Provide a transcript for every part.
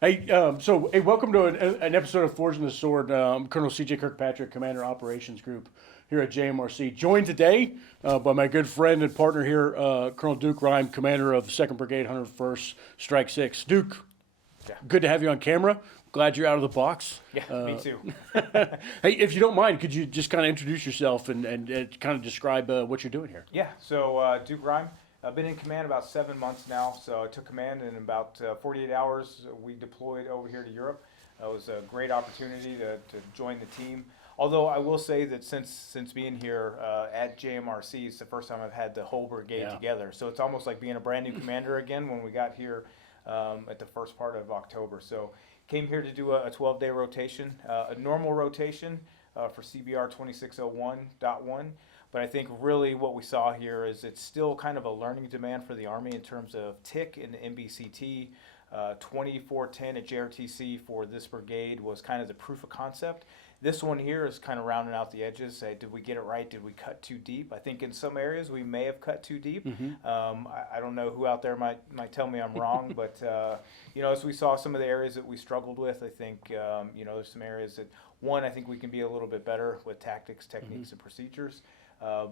Hey, hey, welcome to an episode of Forging the Sword. Colonel C.J. Kirkpatrick, Commander Operations Group here at JMRC. Joined today by my good friend and partner here, Colonel Duke Reim, Commander of the 2nd Brigade, 101st Strike 6. Duke, Yeah. good to have you on camera. Glad you're out of the box. Yeah, me too. Hey, if you don't mind, could you just kind of introduce yourself and kind of describe what you're doing here? Yeah, so Duke Reim. I've been in command about 7 months now, so I took command in about 48 hours. We deployed over here to Europe. It was a great opportunity to join the team. Although I will say that since being here at JMRC, it's the first time I've had the whole brigade together. So it's almost like being a brand new commander again when we got here at the first part of October. So came here to do a 12-day rotation, a normal rotation for CBR 2601.1. But I think really what we saw here is it's still kind of a learning demand for the Army in terms of TIC and the MBCT. 2410 at JRTC for this brigade was kind of the proof of concept. This one here is kind of rounding out the edges. Say, did we get it right? Did we cut too deep? I think in some areas we may have cut too deep. I don't know who out there might tell me I'm wrong, but as we saw some of the areas that we struggled with, I think there's some areas that I think we can be a little bit better with tactics, techniques, and procedures.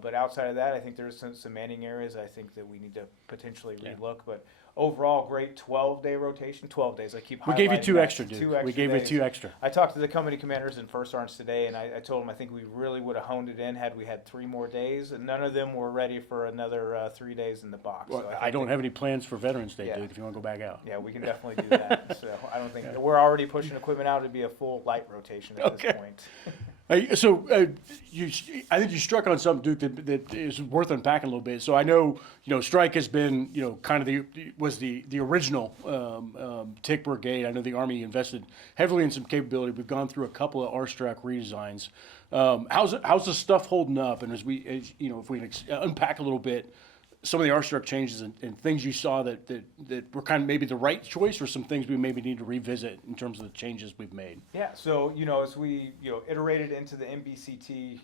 But outside of that, I think there's some manning areas I think that we need to potentially relook. But overall, great 12-day rotation. 12 days. I keep We gave you highlighting two that. extra, Duke. 2 extra We gave days. you two extra. I talked to the company commanders in First Sergeants today, and I told them I think we really would have honed it in had we had 3 more days, and none of them were ready for another 3 days in the box. Well, So I don't have any plans for Veterans Day, Yeah. Duke, if you want to go back out. Yeah, we can definitely do that. So I don't think we're already pushing equipment out to be a full light rotation at this point. I think you struck on something, Duke, that is worth unpacking a little bit. So I know, Strike has been, kind of was the original TIC brigade. I know the Army invested heavily in some capability. We've gone through a couple of R-Strike redesigns. How's the stuff holding up? And if we unpack a little bit, some of the R-Struck changes and things you saw that were kind of maybe the right choice, or some things we maybe need to revisit in terms of the changes we've made? Yeah, so as we iterated into the MBCT,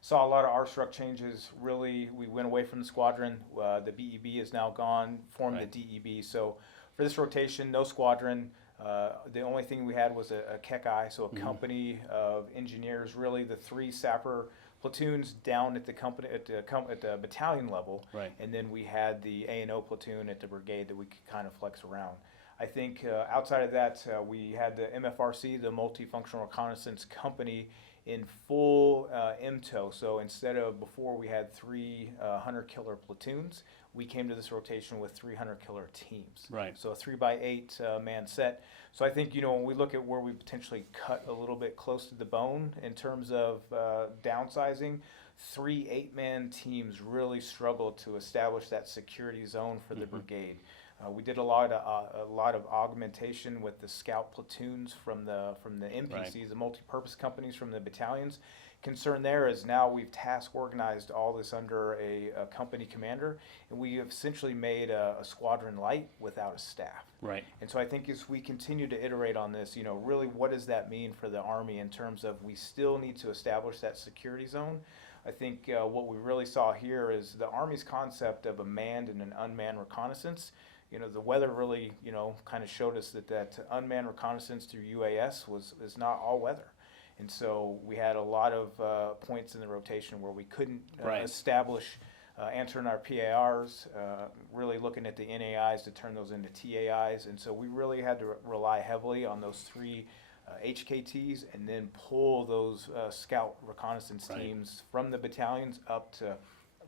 saw a lot of R-Struck changes. Really, we went away from the squadron. The BEB is now gone, formed the DEB. So for this rotation, no squadron. The only thing we had was a KECI, so a company of engineers. Really, the 3 sapper platoons down at the company at the battalion level, and then we had the A&O platoon at the brigade that we could kind of flex around. I think outside of that, we had the MFRC, the Multifunctional Reconnaissance Company, in full MTO. So instead of before we had 3 hunter-killer platoons, we came to this rotation with 3 hunter-killer teams. Right. So a 3x8 man set. So I think, when we look at where we potentially cut a little bit close to the bone in terms of downsizing, 3 8-man teams really struggled to establish that security zone for the brigade. We did a lot of augmentation with the scout platoons from the MPCs, the multi-purpose companies from the battalions. Concern there is now we've task organized all this under a company commander, and we have essentially made a squadron light without a staff. Right. And so I think as we continue to iterate on this, really what does that mean for the Army in terms of we still need to establish that security zone. I think what we really saw here is the Army's concept of a manned and an unmanned reconnaissance. The weather really, kind of showed us that unmanned reconnaissance through UAS is not all weather. And so we had a lot of points in the rotation where we couldn't establish answering our PARs, really looking at the NAIs to turn those into TAIs. And so we really had to rely heavily on those 3 HKTs and then pull those scout reconnaissance teams from the battalions up to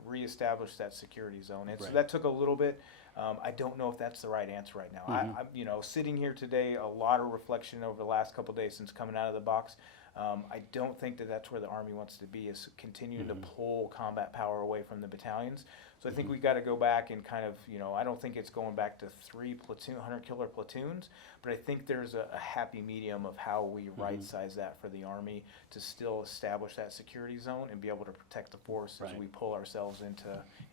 reestablish that security zone. And so that took a little bit. I don't know if that's the right answer right now. I'm sitting here today, a lot of reflection over the last couple of days since coming out of the box. I don't think that's where the Army wants to be, is continuing to pull combat power away from the battalions. So I think we got to go back and kind of, I don't think it's going back to 3 hunter-killer platoons, but I think there's a happy medium of how we right-size that for the Army to still establish that security zone and be able to protect the force as we pull ourselves into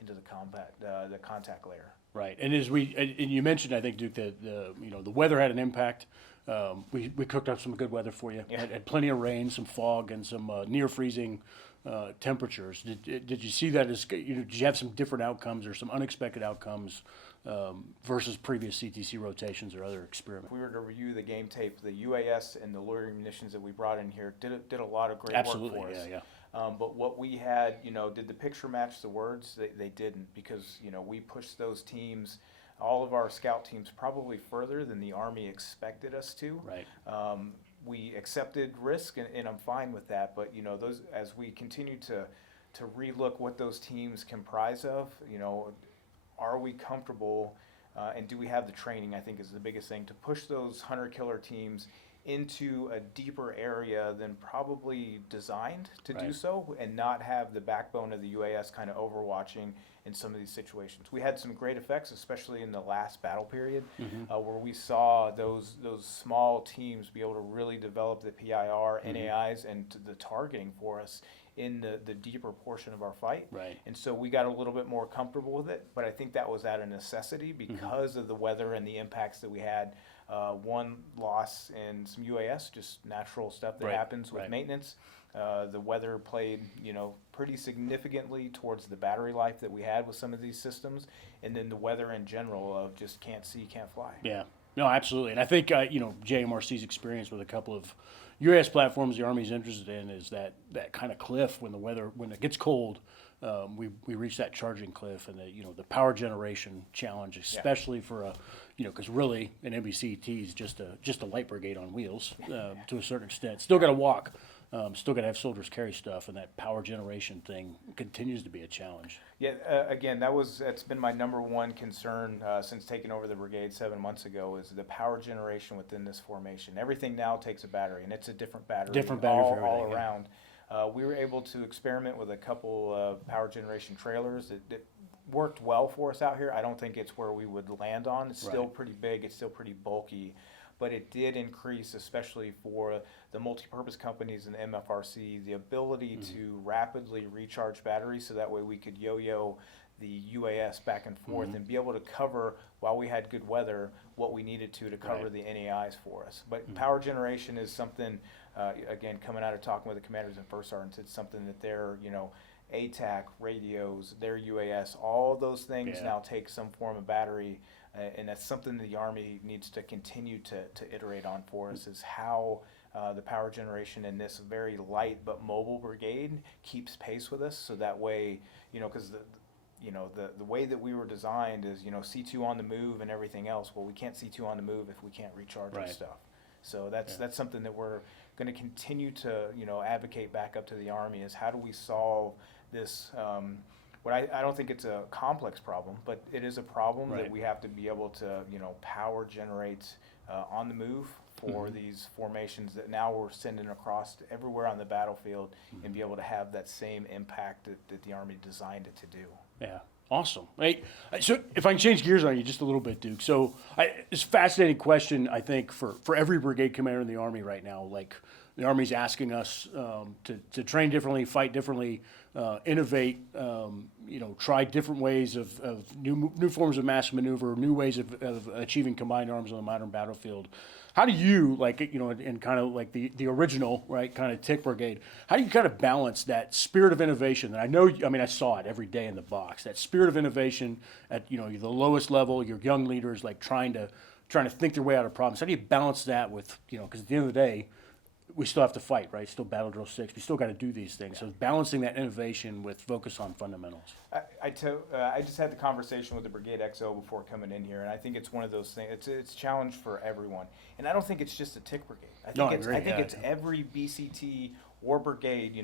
the combat, the contact layer. Right, and you mentioned, I think, Duke, that the weather had an impact. We cooked up some good weather for you. Yeah. Had plenty of rain, some fog, and some near freezing temperatures. Did you see that as, did you have some different outcomes or some unexpected outcomes versus previous CTC rotations or other experiments? If we were to review the game tape, the UAS and the loitering munitions that we brought in here did a lot of great Absolutely, work for us. yeah. But what we had, did the picture match the words? They didn't, because, we pushed those teams, all of our scout teams, probably further than the Army expected us to. Right. We accepted risk, and I'm fine with that. But, those, as we continue to relook what those teams comprise of, are we comfortable and do we have the training, I think, is the biggest thing, to push those hunter-killer teams into a deeper area than probably designed to do so, and not have the backbone of the UAS kind of overwatching in some of these situations. We had some great effects, especially in the last battle period, where we saw those small teams be able to really develop the PIR, NAIs, and the targeting for us in the deeper portion of our fight. Right. And so we got a little bit more comfortable with it, but I think that was out of necessity because of the weather and the impacts that we had. One loss in some UAS, just natural stuff that happens with maintenance. The weather played, pretty significantly towards the battery life that we had with some of these systems, and then the weather in general of just can't see, can't fly. Yeah, no, absolutely. And I think, JMRC's experience with a couple of UAS platforms the Army's interested in is that kind of cliff when it gets cold. We reach that charging cliff, and the power generation challenge, especially for because really an MBCT is just a light brigade on wheels to a certain extent. Still got to walk, still got to have soldiers carry stuff, and that power generation thing continues to be a challenge. Yeah, again, that's been my number one concern since taking over the brigade 7 months ago, is the power generation within this formation. Everything now takes a battery, and it's a different battery, for everything, all around. We were able to experiment with a couple of power generation trailers that worked well for us out here. I don't think it's where we would land on. It's still pretty big. It's still pretty bulky. But it did increase, especially for the multi-purpose companies in the MFRC, the ability to rapidly recharge batteries, so that way we could yo-yo the UAS back and forth and be able to cover, while we had good weather, what we needed to cover the NAIs for us. But power generation is something, again, coming out of talking with the commanders and first sergeants, it's something that they're, ATAC, radios, their UAS, all of those things now take some form of battery, and that's something the Army needs to continue to iterate on for us, is how the power generation in this very light but mobile brigade keeps pace with us, so that way, because the way that we were designed is, C2 on the move and everything else. Well, we can't C2 on the move if we can't recharge our stuff. So that's something that we're going to continue to, advocate back up to the Army, is how do we solve this, I don't think it's a complex problem, but it is a problem that we have to be able to, power generate on the move for these formations that now we're sending across to everywhere on the battlefield, and be able to have that same impact that the Army designed it to do. Yeah, awesome. Hey, so if I can change gears on you just a little bit, Duke. So it's a fascinating question, I think, for every brigade commander in the Army right now. Like, the Army's asking us to train differently, fight differently, innovate, try different ways of new forms of mass maneuver, new ways of achieving combined arms on the modern battlefield. How do you, in kind of like the original, kind of Tick Brigade, how do you kind of balance that spirit of innovation? And I saw it every day in the box, that spirit of innovation at, the lowest level, your young leaders, trying to think their way out of problems. How do you balance that with, because at the end of the day, we still have to fight, right? Still battle drill 6. We still got to do these things. So balancing that innovation with focus on fundamentals. I just had the conversation with the Brigade XO before coming in here, and I think it's one of those things. It's a challenge for everyone, and I don't think it's just a Tick Brigade. I think it's every BCT or brigade,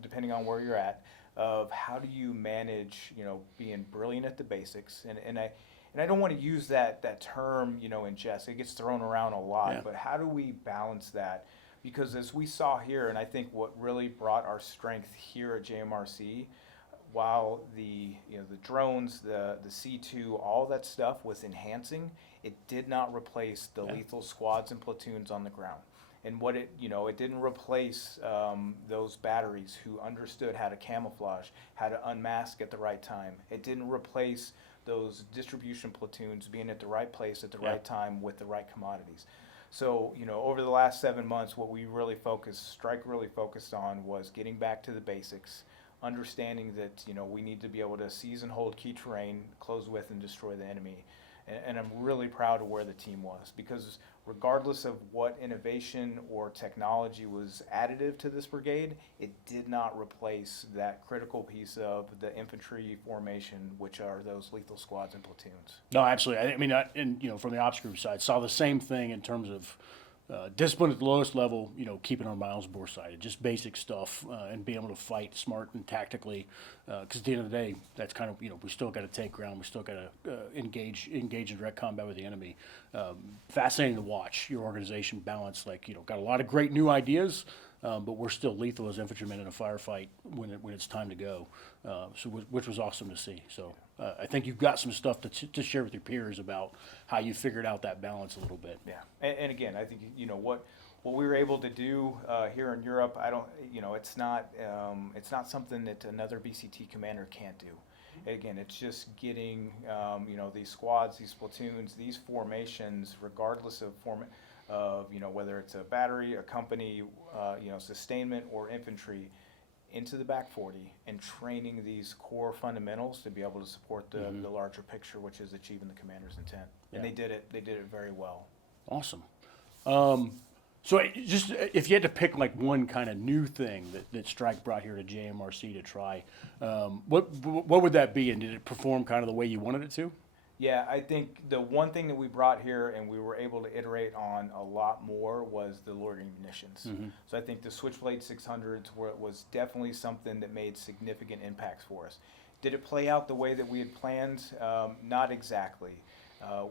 depending on where you're at, of how do you manage, being brilliant at the basics, and I don't want to use that term, in jest. It gets thrown around a lot, but how do we balance that? Because as we saw here, and I think what really brought our strength here at JMRC, while the drones, the C2, all that stuff was enhancing, it did not replace the lethal squads and platoons on the ground. And what it didn't replace those batteries who understood how to camouflage, how to unmask at the right time. It didn't replace those distribution platoons being at the right place at the right time with the right commodities. So, over the last 7 months, what we really Strike really focused on was getting back to the basics, understanding that, we need to be able to seize and hold key terrain, close with and destroy the enemy. And I'm really proud of where the team was, because regardless of what innovation or technology was additive to this brigade, it did not replace that critical piece of the infantry formation, which are those lethal squads and platoons. No, absolutely. I mean, from the ops group side, saw the same thing in terms of discipline at the lowest level, keeping our miles bore sighted, just basic stuff, and being able to fight smart and tactically. Because at the end of the day, that's kind of, we still got to take ground. We still got to engage in direct combat with the enemy. Fascinating to watch your organization balance, got a lot of great new ideas, but we're still lethal as infantrymen in a firefight when it's time to go. Which was awesome to see. So I think you've got some stuff to share with your peers about how you figured out that balance a little bit. Yeah, and again, I think what we were able to do here in Europe. It's not something that another BCT commander can't do. Again, it's just getting these squads, these platoons, these formations, regardless of whether it's a battery, a company, sustainment or infantry, into the back 40 and training these core fundamentals to be able to support the larger picture, which is achieving the commander's intent. And they did it very well. Awesome. So just if you had to pick one kind of new thing that Strike brought here to JMRC to try, what would that be, and did it perform kind of the way you wanted it to? Yeah, I think the one thing that we brought here and we were able to iterate on a lot more was the loitering munitions. So I think the Switchblade 600s was definitely something that made significant impacts for us. Did it play out the way that we had planned? Not exactly.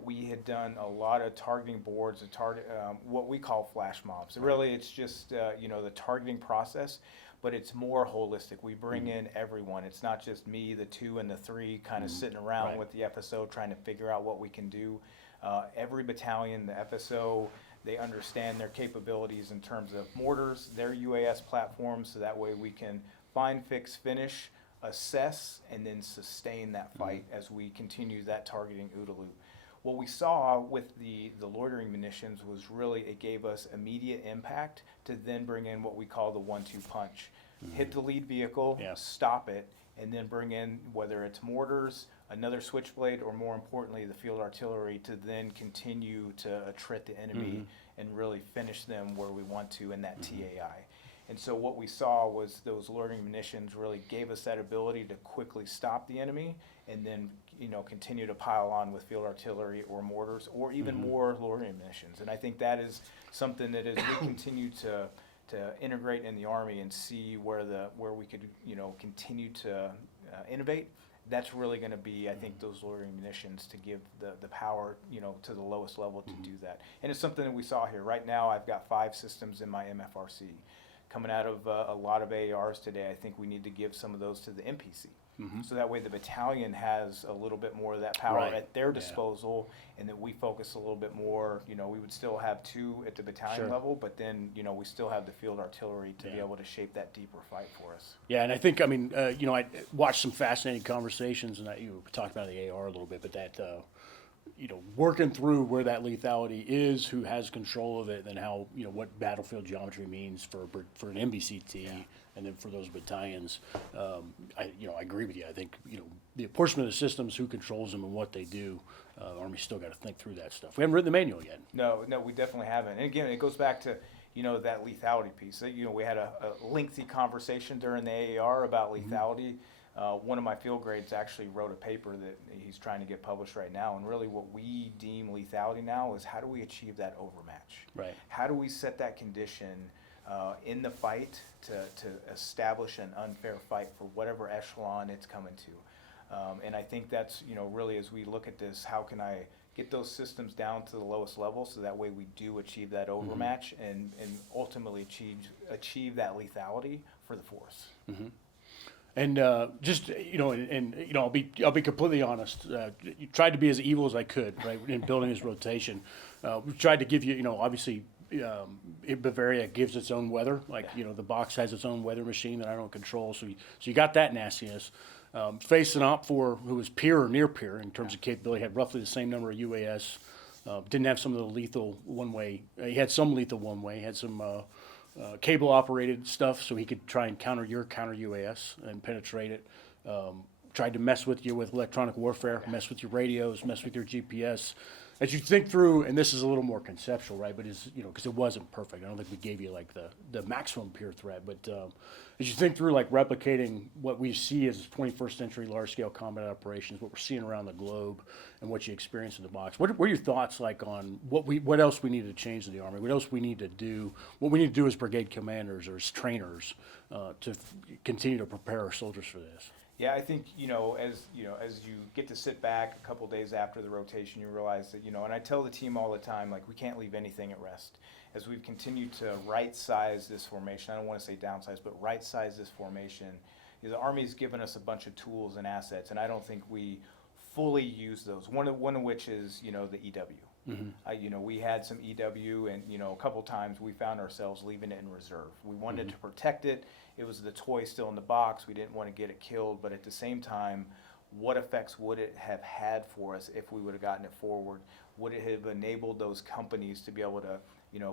We had done a lot of targeting boards, what we call flash mobs. Really, it's just the targeting process, but it's more holistic. We bring in everyone. It's not just me, the 2 and the 3 kind of sitting around with the FSO trying to figure out what we can do. Every battalion, the FSO, they understand their capabilities in terms of mortars, their UAS platforms, so that way we can find, fix, finish, assess, and then sustain that fight as we continue that targeting OODA loop. What we saw with the loitering munitions was really it gave us immediate impact to then bring in what we call the 1-2 punch. Hit the lead vehicle, stop it, and then bring in whether it's mortars, another Switchblade, or more importantly the field artillery to then continue to attrit the enemy and really finish them where we want to in that TAI. And so what we saw was those loitering munitions really gave us that ability to quickly stop the enemy and then continue to pile on with field artillery or mortars or even more loitering munitions. And I think that is something that as we continue to integrate in the Army and see where we could continue to innovate, that's really going to be, I think, those loitering munitions to give the power to the lowest level to do that. And it's something that we saw here. Right now I've got 5 systems in my MFRC. Coming out of a lot of AARs today, I think we need to give some of those to the MPC. So that way the battalion has a little bit more of that power at their disposal, and that we focus a little bit more. We would still have 2 at the battalion level, but then we still have the field artillery to be able to shape that deeper fight for us. Yeah, and I think, I watched some fascinating conversations, and you talked about the AR a little bit, but that working through where that lethality is, who has control of it, and how what battlefield geometry means for an MBCT, and then for those battalions. I agree with you. I think the apportionment of the systems, who controls them, and what they do. Army's still got to think through that stuff. We haven't written the manual yet. No, we definitely haven't. And again, it goes back to that lethality piece. We had a lengthy conversation during the AAR about lethality. One of my field grades actually wrote a paper that he's trying to get published right now, and really what we deem lethality now is how do we achieve that overmatch? Right. How do we set that condition in the fight to establish an unfair fight for whatever echelon it's coming to? And I think that's, really as we look at this, how can I get those systems down to the lowest level so that way we do achieve that overmatch and ultimately achieve that lethality for the force. And just I'll be completely honest. You tried to be as evil as I could, right, in building this rotation. We tried to give you, obviously, Bavaria gives its own weather. The box has its own weather machine that I don't control. So you got that nastiness. Faced an op 4 who was peer or near peer in terms of capability, had roughly the same number of UAS, Didn't have some of the lethal one-way. He had some lethal one-way. He had some cable-operated stuff, so he could try and counter your counter UAS and penetrate it. Tried to mess with you with electronic warfare, mess with your radios, mess with your GPS. As you think through, and this is a little more conceptual, right? But it's, because it wasn't perfect. I don't think we gave you like the maximum pure threat. But as you think through like replicating what we see as 21st century large scale combat operations, what we're seeing around the globe, and what you experience in the box, what are your thoughts like on what else we need to change in the Army? What else we need to do? What we need to do as brigade commanders or as trainers to continue to prepare our soldiers for this? Yeah, I think, as you get to sit back a couple days after the rotation, you realize that, and I tell the team all the time, like, we can't leave anything at rest. As we've continued to right-size this formation, I don't want to say downsize, but right-size this formation, the Army's given us a bunch of tools and assets, and I don't think we fully use those. One of which is, the EW. Mm-hmm. We had some EW, and, a couple times we found ourselves leaving it in reserve. We wanted to protect it. It was the toy still in the box. We didn't want to get it killed, but at the same time, what effects would it have had for us if we would have gotten it forward? Would it have enabled those companies to be able to,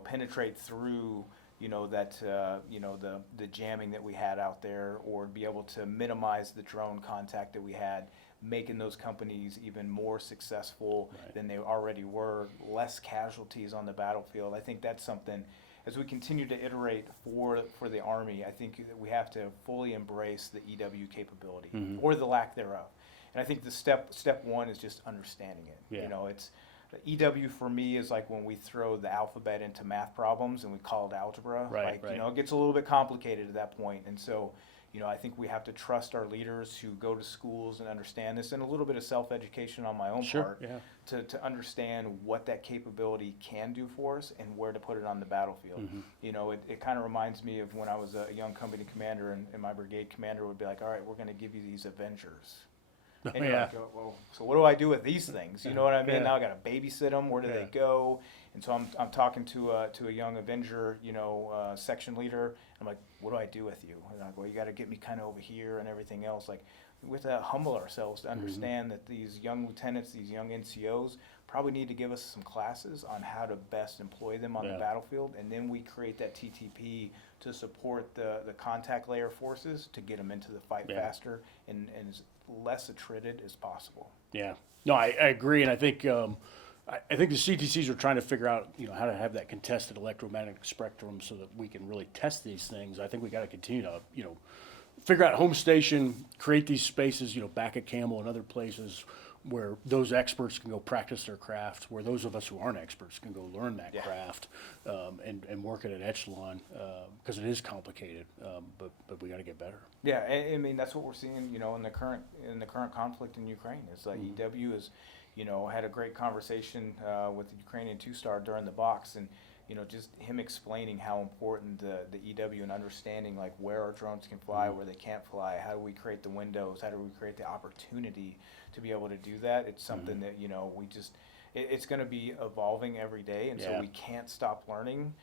penetrate through, the jamming that we had out there, or be able to minimize the drone contact that we had, making those companies even more successful than they already were, less casualties on the battlefield? I think that's something. As we continue to iterate for the Army, I think that we have to fully embrace the EW capability or the lack thereof. And I think the step one is just understanding it. Yeah. It's EW for me is like when we throw the alphabet into math problems and we call it algebra. Right. It gets a little bit complicated at that point. And so, I think we have to trust our leaders who go to schools and understand this, and a little bit of self-education on my own part to understand what that capability can do for us and where to put it on the battlefield. It kind of reminds me of when I was a young company commander, and my brigade commander would be like, all right, we're going to give you these Avengers. And you're like, oh, well, so what do I do with these things? You know what I mean? Now I got to babysit them. Where do they go? And so I'm talking to a young Avenger, section leader. I'm like, what do I do with you? And I go, well, you got to get me kind of over here and everything else. Like, we have to humble ourselves to understand that these young lieutenants, these young NCOs, probably need to give us some classes on how to best employ them on the battlefield, and then we create that TTP to support the contact layer forces to get them into the fight faster and as less attrited as possible. Yeah, no, I agree, and I think I think the CTCs are trying to figure out how to have that contested electromagnetic spectrum so that we can really test these things. I think we got to continue to figure out home station, create these spaces back at Campbell and other places where those experts can go practice their craft, where those of us who aren't experts can go learn that craft and work at an echelon, because it is complicated, but we got to get better. Yeah, I mean that's what we're seeing, in the current conflict in Ukraine. It's like EW is, had a great conversation with the Ukrainian two-star during the box, and just him explaining how important the EW and understanding like where our drones can fly, where they can't fly, how do we create the windows, how do we create the opportunity to be able to do that. It's something that it's going to be evolving every day, and so we can't stop learning,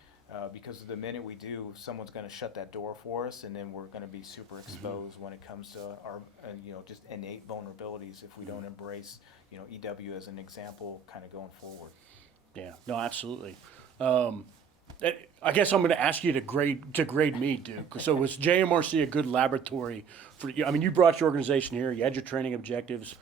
because the minute we do, someone's going to shut that door for us, and then we're going to be super exposed when it comes to our just innate vulnerabilities if we don't embrace EW as an example kind of going forward. Yeah, no, absolutely. I guess I'm going to ask you to grade me, Duke. So was JMRC a good laboratory for you? I mean, you brought your organization here. You had your training objectives.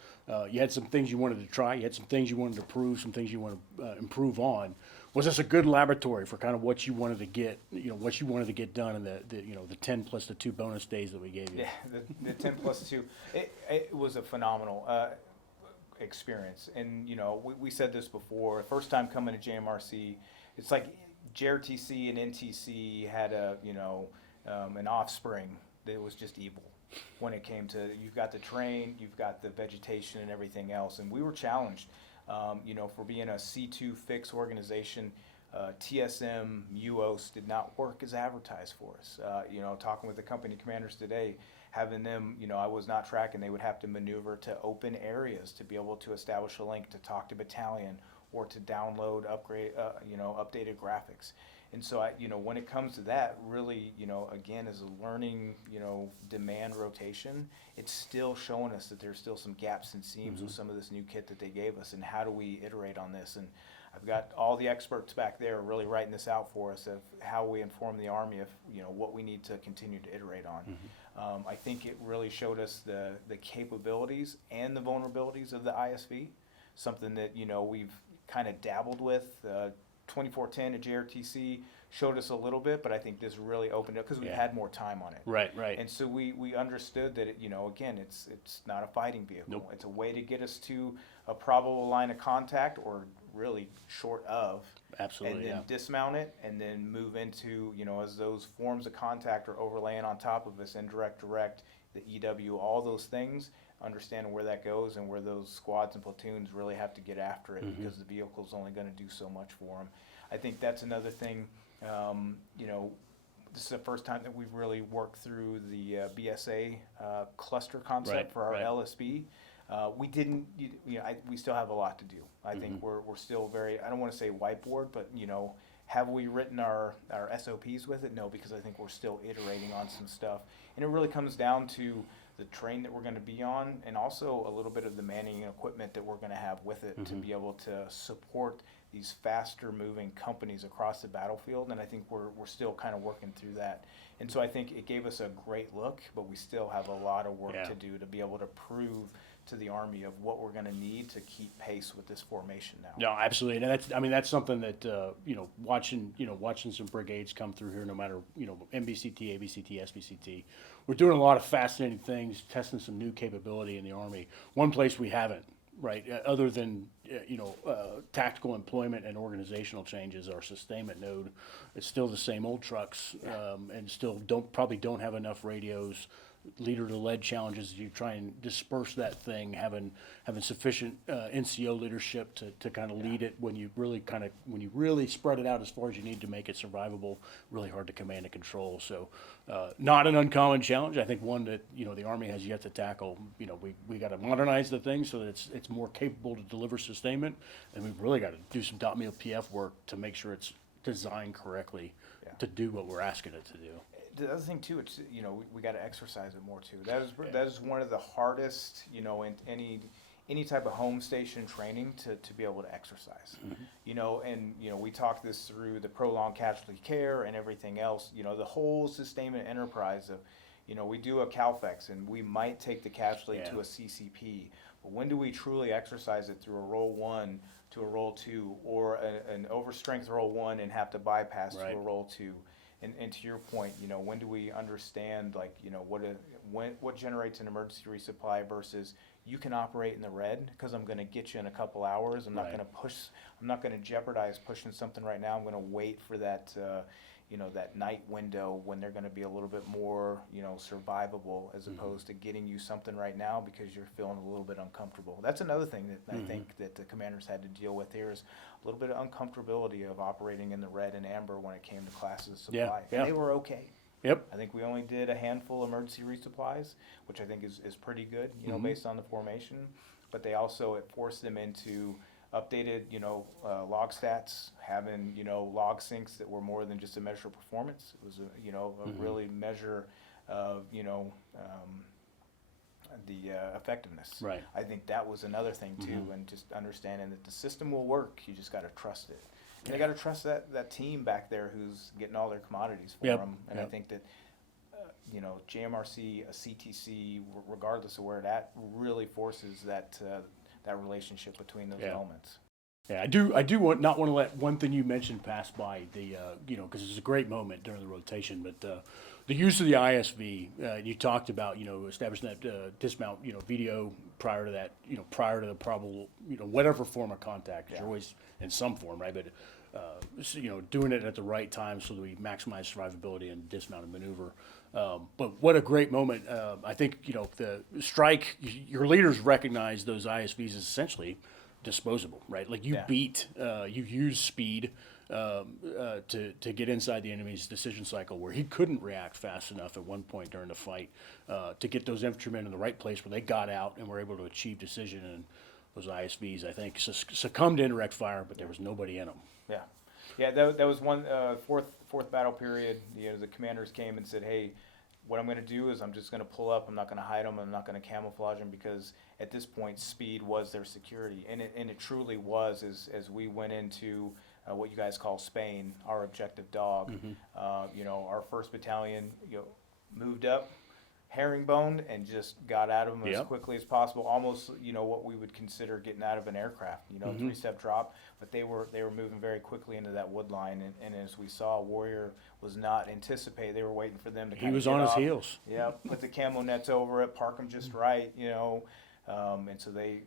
You had some things you wanted to try. You had some things you wanted to prove, some things you want to improve on. Was this a good laboratory for kind of what you wanted to get, what you wanted to get done in the 10 plus the 2 bonus days that we gave you? Yeah, the 10 plus 2. It was a phenomenal experience. And, we said this before. First time coming to JMRC, it's like JRTC and NTC had an offspring that was just evil when it came to, you've got the terrain, you've got the vegetation and everything else. And we were challenged, for being a C2 fix organization. TSM, UOS did not work as advertised for us. Talking with the company commanders today, having them, I was not tracking, they would have to maneuver to open areas to be able to establish a link to talk to battalion or to download, upgrade, updated graphics. And so when it comes to that, really, again, as a learning, demand rotation, it's still showing us that there's still some gaps and seams with some of this new kit that they gave us, and how do we iterate on this? And I've got all the experts back there really writing this out for us of how we inform the Army of, what we need to continue to iterate on. I think it really showed us the capabilities and the vulnerabilities of the ISV, something that, we've kind of dabbled with. 2410 at JRTC showed us a little bit, but I think this really opened up because we had more time on it. Right. And so we understood that, again, it's not a fighting vehicle. Nope. It's a way to get us to a probable line of contact, or really short of. Absolutely, and then dismount it, and then move into, as those forms of contact are overlaying on top of us, indirect, direct, the EW, all those things, understanding where that goes and where those squads and platoons really have to get after it, because the vehicle's only going to do so much for them. I think that's another thing, this is the first time that we've really worked through the BSA cluster concept for our LSB. We didn't, we still have a lot to do. I think we're still very, I don't want to say whiteboard, but, have we written our SOPs with it? No, because I think we're still iterating on some stuff. And it really comes down to the train that we're going to be on, and also a little bit of the manning and equipment that we're going to have with it to be able to support these faster moving companies across the battlefield. And I think we're still kind of working through that. And so I think it gave us a great look, but we still have a lot of work to do to be able to prove to the Army of what we're going to need to keep pace with this formation now. No, absolutely, and that's something that watching some brigades come through here, no matter MBCT, ABCT, SBCT, we're doing a lot of fascinating things, testing some new capability in the Army. One place we haven't, right, other than tactical employment and organizational changes, our sustainment node, it's still the same old trucks, and still probably don't have enough radios. Leader to lead challenges, you try and disperse that thing, having sufficient NCO leadership to kind of lead it when you really spread it out as far as you need to make it survivable, really hard to command and control. So not an uncommon challenge. I think one that the Army has yet to tackle. We got to modernize the thing so that it's more capable to deliver sustainment, and we've really got to do some dot meal PF work to make sure it's designed correctly to do what we're asking it to do. The other thing too, it's we got to exercise it more too. That is one of the hardest, in any type of home station training to be able to exercise. And we talked this through the prolonged casualty care and everything else. The whole sustainment enterprise of, we do a CALFEX and we might take the casualty to a CCP, but when do we truly exercise it through a roll 1 to a roll 2, or an overstrength roll 1 and have to bypass to a roll 2? And to your point, when do we understand, what generates an emergency resupply versus you can operate in the red because I'm going to get you in a couple hours. I'm not going to push. I'm not going to jeopardize pushing something right now. I'm going to wait for that, that night window when they're going to be a little bit more, survivable, as opposed to getting you something right now because you're feeling a little bit uncomfortable. That's another thing that I think that the commanders had to deal with here, is a little bit of uncomfortability of operating in the red and amber when it came to classes of supply. And they were okay. Yep. I think we only did a handful of emergency resupplies, which I think is pretty good, based on the formation. But they also, it forced them into updated, log stats, having, log syncs that were more than just a measure of performance. It was a really measure of, the effectiveness. Right. I think that was another thing too, and just understanding that the system will work. You just got to trust it. And they got to trust that team back there who's getting all their commodities for them. And I think that, JMRC, a CTC, regardless of where it at, really forces that relationship between those elements. Yeah, I do not want to let one thing you mentioned pass by, because it's a great moment during the rotation, but the use of the ISV, you talked about, establishing that dismount, video prior to that, prior to the probable, whatever form of contact. You're always in some form, right? But, doing it at the right time so that we maximize survivability and dismount and maneuver. But what a great moment. I think, the strike, your leaders recognize those ISVs as essentially disposable, right? Like you you use speed to get inside the enemy's decision cycle, where he couldn't react fast enough at one point during the fight to get those infantrymen in the right place where they got out and were able to achieve decision. And those ISVs, I think, succumbed to indirect fire, but there was nobody in them. Yeah, that was one fourth battle period. You know, the commanders came and said, "Hey, what I'm going to do is I'm just going to pull up. I'm not going to hide them. I'm not going to camouflage them because at this point, speed was their security, and it truly was. As we went into what you guys call Spain, our objective dog. You know, our first battalion, you know, moved up, herringboned, and just got out of them as Yep. quickly as possible. Almost, you know, what we would consider getting out of an aircraft. You know, three-step drop. But they were moving very quickly into that wood line, and as we saw, Warrior was not anticipated. They were waiting for them to. He was on his heels. Yeah, put the camo nets over it, park them just right. You know, and so they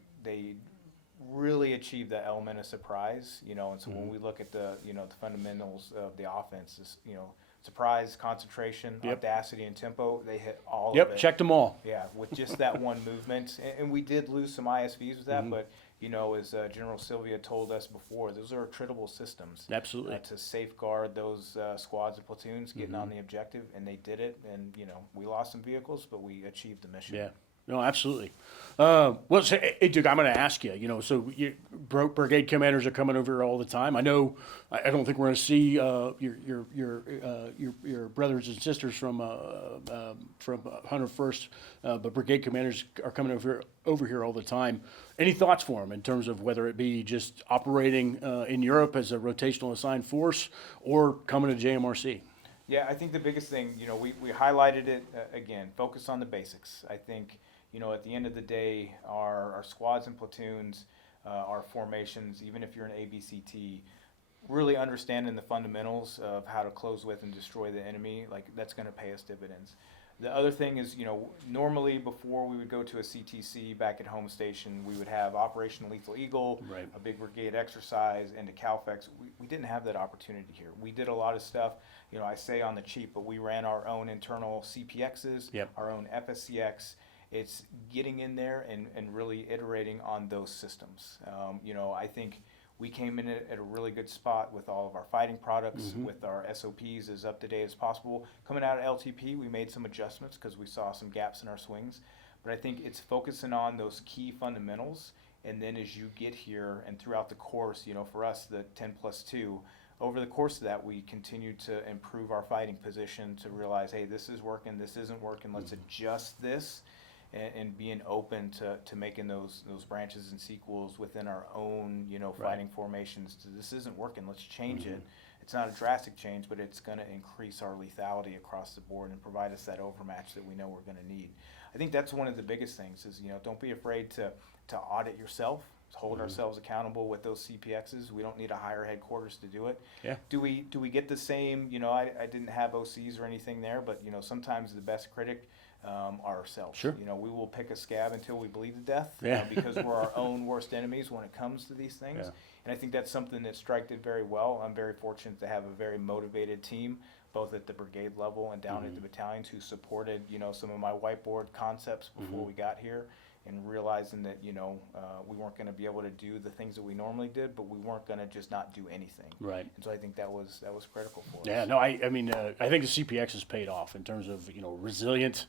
really achieved that element of surprise. You know, and so when we look at the the fundamentals of the offense, is, you know, surprise, concentration, Yep. audacity, and tempo, they hit all of Yep, it. checked them all. Yeah, with just that one movement. And we did lose some ISVs with that, but, you know, as General Sylvia told us before, those are attritable systems. Absolutely. To safeguard those squads and platoons getting on the objective, and they did it. And, you know, we lost some vehicles, but we achieved the mission. Yeah. No, absolutely. Well, so, hey, Duke, I'm going to ask you. You know, so brigade commanders are coming over here all the time. I know. I don't think we're going to see your brothers and sisters from 101st, but brigade commanders are coming over here all the time. Any thoughts for them in terms of whether it be just operating in Europe as a rotational assigned force or coming to JMRC? Yeah, I think the biggest thing, you know, we highlighted it again, focus on the basics. I think, you know, at the end of the day, our squads and platoons, our formations, even if you're an ABCT, really understanding the fundamentals of how to close with and destroy the enemy, like that's going to pay us dividends. The other thing is, you know, normally before we would go to a CTC back at home station, we would have Operation Lethal Eagle, Right. a big brigade exercise, and a CALFEX. We didn't have that opportunity here. We did a lot of stuff, you know, I say on the cheap, but we ran our own internal CPXs, Yep. our own FSCX. It's getting in there and really iterating on those systems. You know, I think we came in at a really good spot with all of our fighting products, with our SOPs as up to date as possible. Coming out of LTP, we made some adjustments because we saw some gaps in our swings. But I think it's focusing on those key fundamentals. And then as you get here and throughout the course, you know, for us, the 10+2, over the course of that, we continue to improve our fighting position to realize, hey, this is working, this isn't working, let's adjust this. And being open to making those branches and sequels within our own, you know, fighting formations. This isn't working, let's change it. It's not a drastic change, but it's going to increase our lethality across the board and provide us that overmatch that we know we're going to need. I think that's one of the biggest things is, you know, don't be afraid to audit yourself, hold ourselves accountable with those CPXs. We don't need a higher headquarters to do it. Yeah. Do we get the same, you know, I didn't have OCs or anything there, but, you know, sometimes the best critic are ourselves. Sure. You know, we will pick a scab until we bleed to death, Yeah. because we're our own worst enemies when it comes to these things. Yeah. And I think that's something that Strike did very well. I'm very fortunate to have a very motivated team, both at the brigade level and down at the battalions, who supported, you know, some of my whiteboard concepts before we got here, and realizing that, you know, we weren't going to be able to do the things that we normally did, but we weren't going to just not do anything. Right. And so I think that was critical for us. Yeah, no, I mean, I think the CPX has paid off in terms of, you know, resilient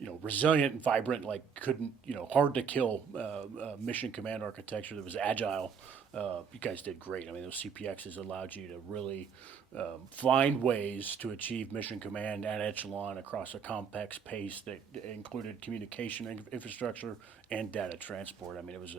and vibrant, like hard to kill mission command architecture that was agile. You guys did great. I mean, those CPXs allowed you to really find ways to achieve mission command and echelon across a complex pace that included communication infrastructure and data transport. I mean, it was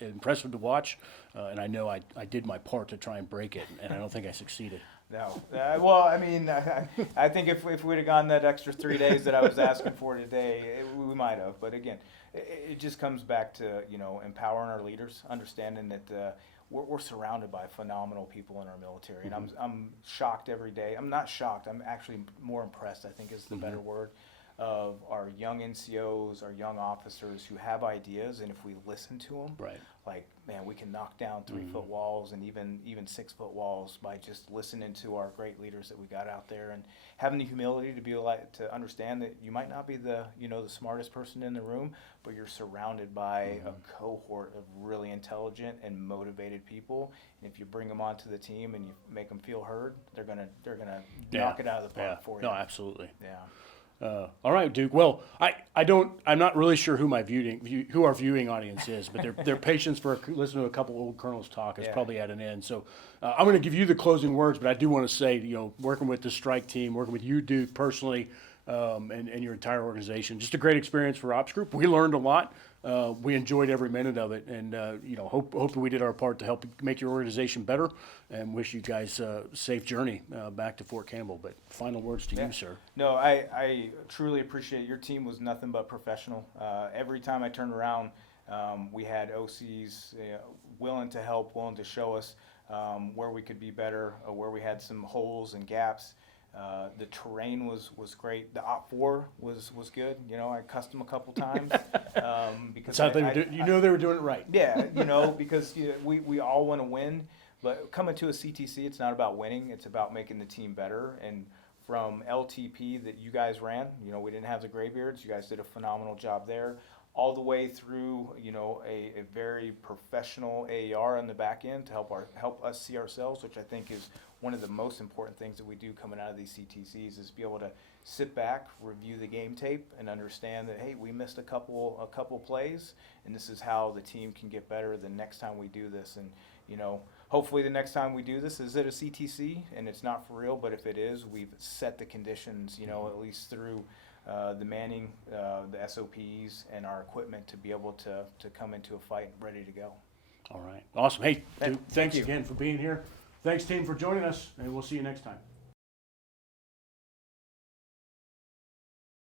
impressive to watch, and I know I did my part to try and break it, and I don't think I succeeded. No. Well, I mean, I think if we'd have gone that extra 3 days that I was asking for today, we might have. But again, it just comes back to, you know, empowering our leaders, understanding that we're surrounded by phenomenal people in our military. And I'm shocked every day. I'm not shocked. I'm actually more impressed, I think is the better word, of our young NCOs, our young officers who have ideas. And if we listen to them, Right. like, man, we can knock down 3-foot walls and even 6-foot walls by just listening to our great leaders that we got out there, and having the humility to be to understand that you might not be the smartest person in the room, but you're surrounded by a cohort of really intelligent and motivated people. And if you bring them onto the team and you make them feel heard, they're gonna knock it out of the park for you. No, absolutely. Yeah. All right, Duke. Well, I'm not really sure who who our viewing audience is, but their patience for listening to a couple old colonels talk is probably at an end. So I'm going to give you the closing words, but I do want to say, working with the strike team, working with you, Duke, personally, and your entire organization, just a great experience for Ops Group. We learned a lot. We enjoyed every minute of it, and hope we did our part to help make your organization better, and wish you guys a safe journey back to Fort Campbell. But final words to you, sir. No, I truly appreciate your team was nothing but professional. Every time I turned around, we had OCs willing to help, willing to show us where we could be better, where we had some holes and gaps. The terrain was great. The Op4 was good. I cussed them a couple times. Because That's how they were doing. They were doing it right. Yeah, because we all want to win. But coming to a CTC, it's not about winning. It's about making the team better. And from LTP that you guys ran, we didn't have the graybeards. You guys did a phenomenal job there. All the way through, a very professional AER on the back end to help us see ourselves, which I think is one of the most important things that we do coming out of these CTCs is be able to sit back, review the game tape, and understand that, hey, we missed a couple plays, and this is how the team can get better the next time we do this. And hopefully the next time we do this is at a CTC, and it's not for real, but if it is, we've set the conditions, at least through the manning, the SOPs, and our equipment to be able to come into a fight ready to go. All right. Awesome. Hey, Duke, thanks again for being here. Thanks, team, for joining us, and we'll see you next time.